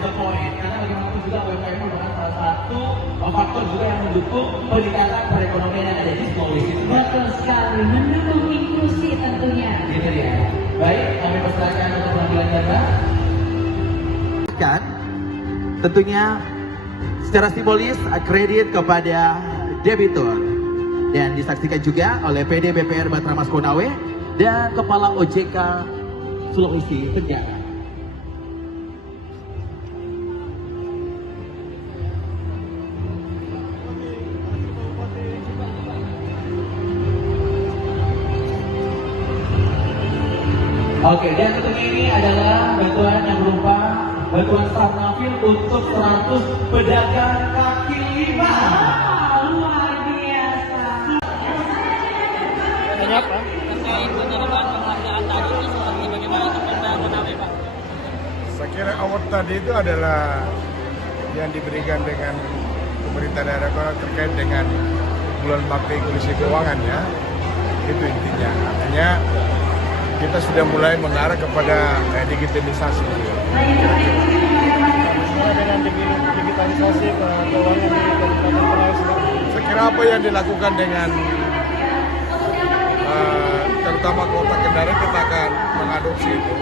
the point, karena bagaimanapun juga UMKM merupakan salah satu faktor juga yang mendukung peningkatan perekonomian yang ada di Sulawesi. Betul sekali, mendukung inklusi tentunya. Gitu ya. Baik, kami persilakan untuk pengambilan data. Tentunya secara simbolis kredit kepada debitur dan disaksikan juga oleh PD BPR Batramas Konawe dan Kepala OJK Sulawesi Tenggara. Oke, dan tentunya ini adalah bantuan yang berupa bantuan Sarnafil untuk 100 pedagang kaki lima. Luar biasa. Tanya apa? Terkait penerimaan penghargaan tadi itu seperti bagaimana untuk Pemda Konawe, Pak? Saya kira award tadi itu adalah yang diberikan dengan pemerintah daerah Konawe terkait dengan bulan bakti inklusi keuangan ya. Itu intinya. Artinya kita sudah mulai mengarah kepada digitalisasi. Dengan digitalisasi keuangan di Kabupaten Konawe, Saya kira apa yang dilakukan dengan terutama Kota Kendari kita akan mengadopsi itu,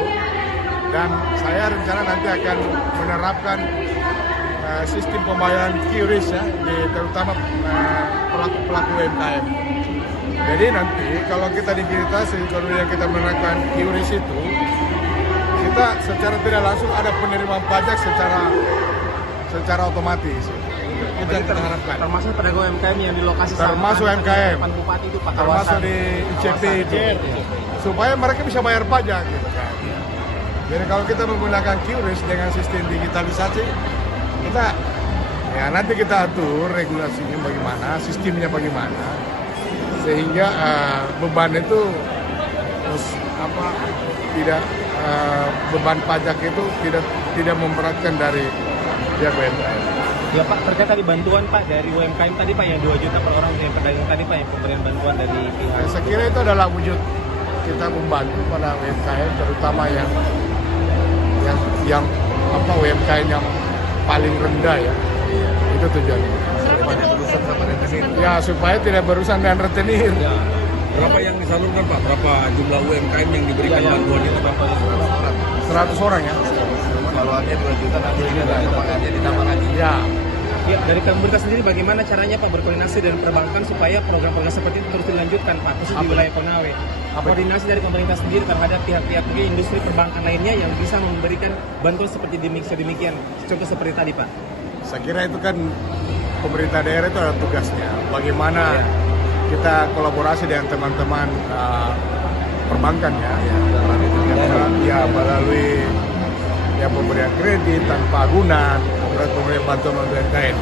dan saya rencana nanti akan menerapkan sistem pembayaran QRIS ya, terutama pelaku UMKM. Jadi nanti kalau kita digitalisasi, kalau kita menerapkan QRIS itu, kita secara tidak langsung ada penerimaan pajak secara otomatis. Itu yang kita harapkan. termasuk pedagang UMKM yang di lokasi Termasuk UMKM. depan Bupati itu, Pak. Termasuk di ICP itu, supaya mereka bisa bayar pajak gitu kan. Jadi kalau kita menggunakan QRIS dengan sistem digitalisasi, kita ya nanti kita atur regulasinya bagaimana, sistemnya bagaimana, sehingga beban itu tidak beban pajak itu tidak memberatkan dari pihak UMKM. Ya Pak, terkait tadi bantuan Pak dari UMKM tadi Pak yang 2 juta per orang yang pedagang tadi Pak yang pemberian bantuan dari pihak. Saya kira itu adalah wujud kita membantu pada UMKM, terutama yang UMKM yang paling rendah ya. Itu tujuannya. Ya supaya tidak berurusan dengan retenir. Ya. Berapa yang disalurkan Pak? Berapa jumlah UMKM yang diberikan bantuan itu Pak? 100 orang ya. Valuannya 2 juta, nanti ditambah lagi. Ya. Ya, dari pemerintah sendiri bagaimana caranya Pak berkoordinasi dengan perbankan supaya program-program seperti itu terus dilanjutkan Pak, khusus di wilayah Konawe. Koordinasi dari pemerintah sendiri terhadap pihak-pihak industri perbankan lainnya yang bisa memberikan bantuan seperti demikian. Contoh seperti tadi Pak. Saya kira itu kan pemerintah daerah itu ada tugasnya. Bagaimana kita kolaborasi dengan teman-teman perbankan ya melalui pemberian kredit tanpa agunan, kemudian bantuan UMKM.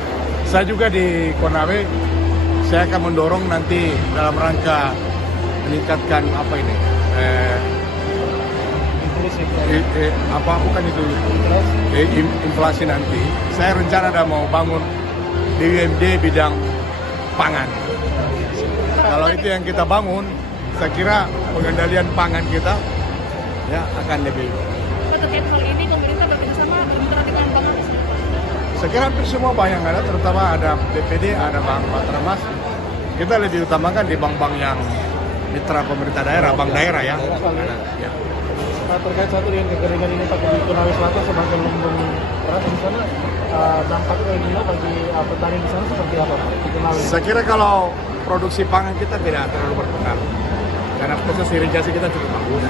Saya juga di Konawe, saya akan mendorong nanti dalam rangka meningkatkan inflasi nanti. Saya rencana ada mau bangun DUMD bidang pangan. Kalau itu yang kita bangun, saya kira pengendalian pangan kita ya akan lebih. Terkait hal ini pemerintah bekerjasama bermitra dengan bank. Saya kira hampir semua bank yang ada, terutama ada BPD, ada Bank Batramas. Kita lebih utamakan di bank-bank yang mitra pemerintah daerah, bank daerah ya. Ya. Terkait satu dengan kekeringan ini Pak di Konawe Selatan semakin lumbung beras di sana, dampaknya ini bagi petani di sana seperti apa Pak? Saya kira kalau produksi pangan kita tidak terlalu berpengaruh, karena proses irigasi kita cukup bagus.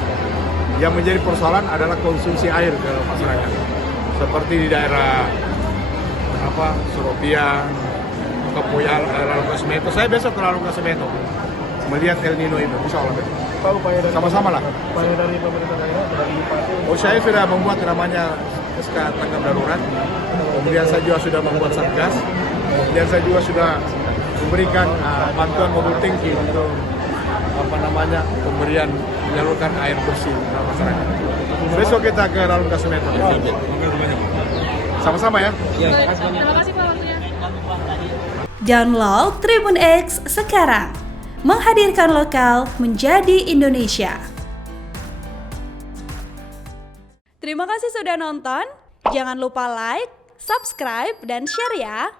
Yang menjadi persoalan adalah konsumsi air ke masyarakat, seperti di daerah Suropia, Kapoyal, Lalu Semeto. Saya besok ke Lalu Semeto melihat El Nino itu, insya Allah. Sama-sama lah. Upaya dari pemerintah daerah, dari Bupati. Saya sudah membuat namanya SK tanggap darurat. Kemudian saya juga sudah membuat satgas. Kemudian saya juga sudah memberikan bantuan mobil tangki untuk pemberian menyalurkan air bersih ke masyarakat. Besok kita ke Lalu Semeto. Sama-sama ya. Terima kasih Pak waktunya. Download Tribun X sekarang. Menghadirkan lokal menjadi Indonesia. Terima kasih sudah nonton. Jangan lupa like, subscribe, dan share ya.